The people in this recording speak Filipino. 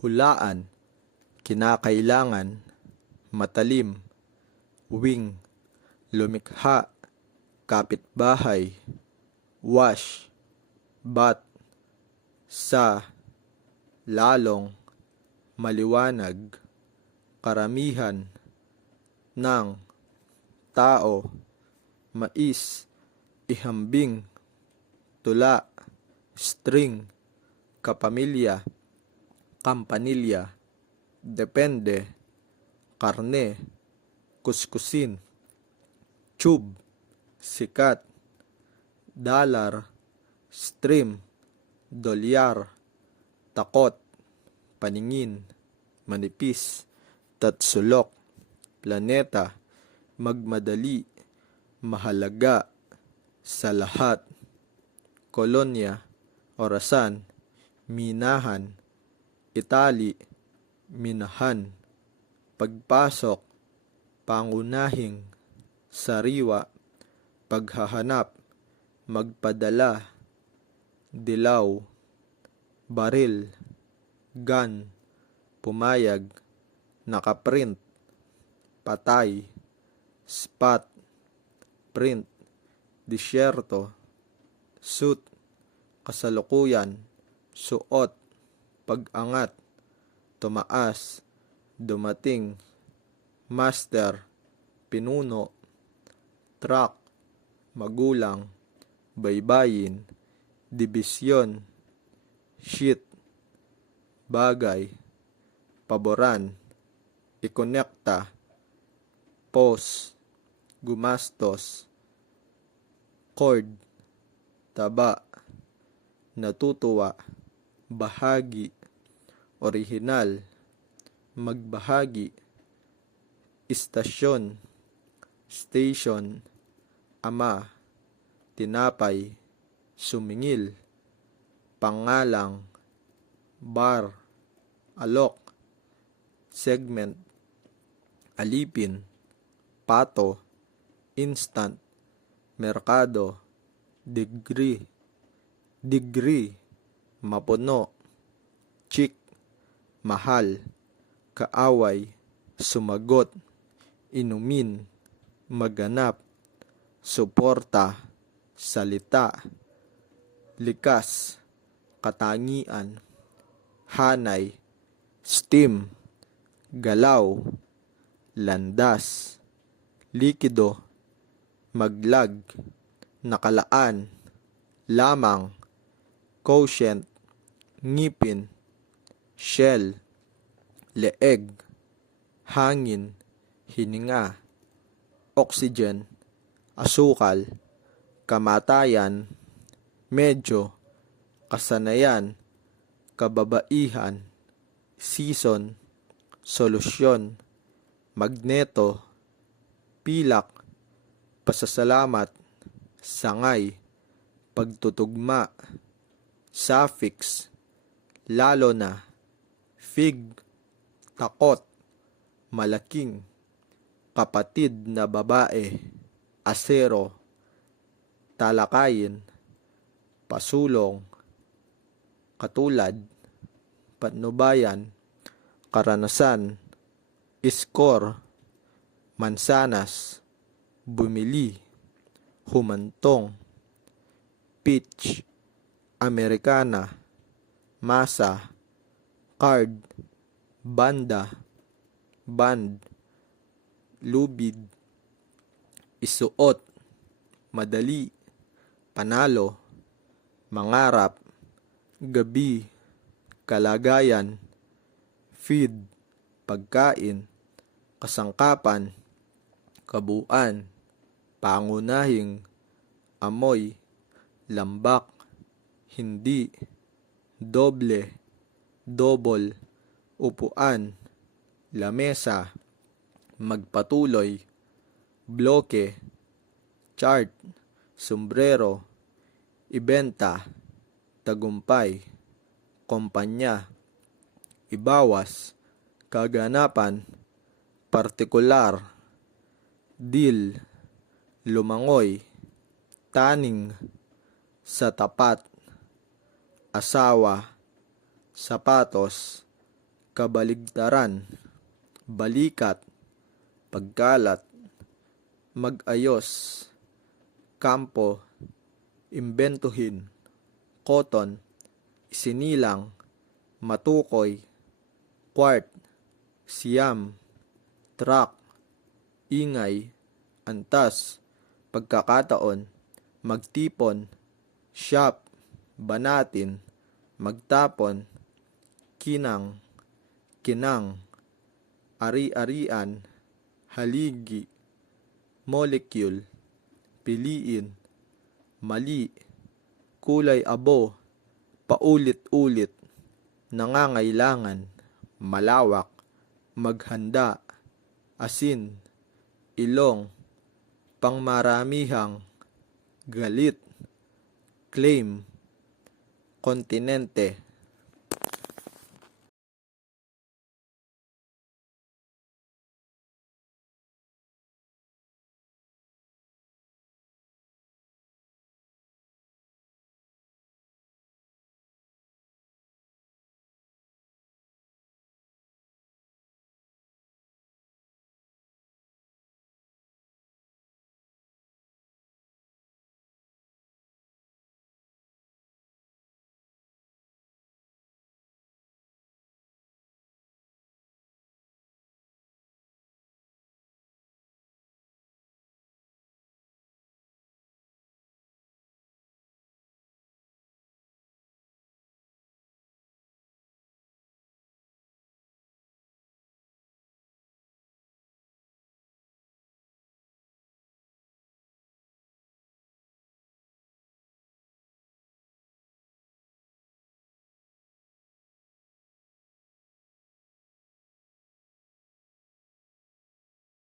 hulaan, kinakailangan, matalim, wing, lumikha, kapitbahay, wash, bat, sa, lalong, maliwanag, karamihan, ng, tao, mais, ihambing, tula, string, kapamilya, kampanilya, depende, karne, kuskusin, tube, sikat, dollar, stream, dolyar, takot, paningin, manipis, tatsulok, planeta, magmadali, mahalaga, sa lahat, kolonya, orasan, minahan, itali, minahan, pagpasok, pangunahing, sariwa, paghahanap, magpadala, dilaw, baril, gun, pumayag, nakaprint, patay, spot, print, disyerto, suit, kasalukuyan, suot, pag-angat, tumaas, dumating, master, pinuno, truck, magulang, baybayin, dibisyon, sheet, bagay, paboran, ikonekta, post, gumastos, cord, taba, natutuwa, bahagi, orihinal, magbahagi, istasyon, station, ama, tinapay, sumingil, pangalang, bar, alok, segment, alipin, pato, instant, merkado, degree, mapuno, chick, mahal, kaaway, sumagot, inumin, maganap, suporta, salita, likas, katangian, hanay, steam, galaw, landas, likido, maglag, nakalaan, lamang, quotient, ngipin, shell, leeg, hangin, hininga, oxygen, asukal, kamatayan, medyo, kasanayan, kababaihan, season, solusyon, magneto, pilak, pasasalamat, sangay, pagtutugma, suffix, lalo na, fig, takot, malaking, kapatid na babae, asero, talakayin, pasulong, katulad, patnubayan, karanasan, iskor, mansanas, bumili, humantong, pitch, Amerikana, masa, card, banda, band, lubid, isuot, madali, panalo, mangarap, gabi, kalagayan, feed, pagkain, kasangkapan, kabuuan, pangunahing, amoy, lambak, hindi, doble, dobol, upuan, lamesa, magpatuloy, bloke, chart, sombrero, ibenta, tagumpay, kumpanya, ibawas, kaganapan, partikular, deal, lumangoy, taning, sa tapat, asawa, sapatos, kabaligtaran, balikat, pagkalat, mag-ayos, kampo, imbentuhin, koton, isinilang, matukoy, quart, siyam, truck, ingay, antas, pagkakataon, magtipon, shop, banatin, magtapon, kinang, kinang, ari-arian, haligi, molecule, piliin, mali, kulay abo, paulit-ulit, nangangailangan, malawak, maghanda, asin, ilong, pangmaramihang, galit, claim, kontinente,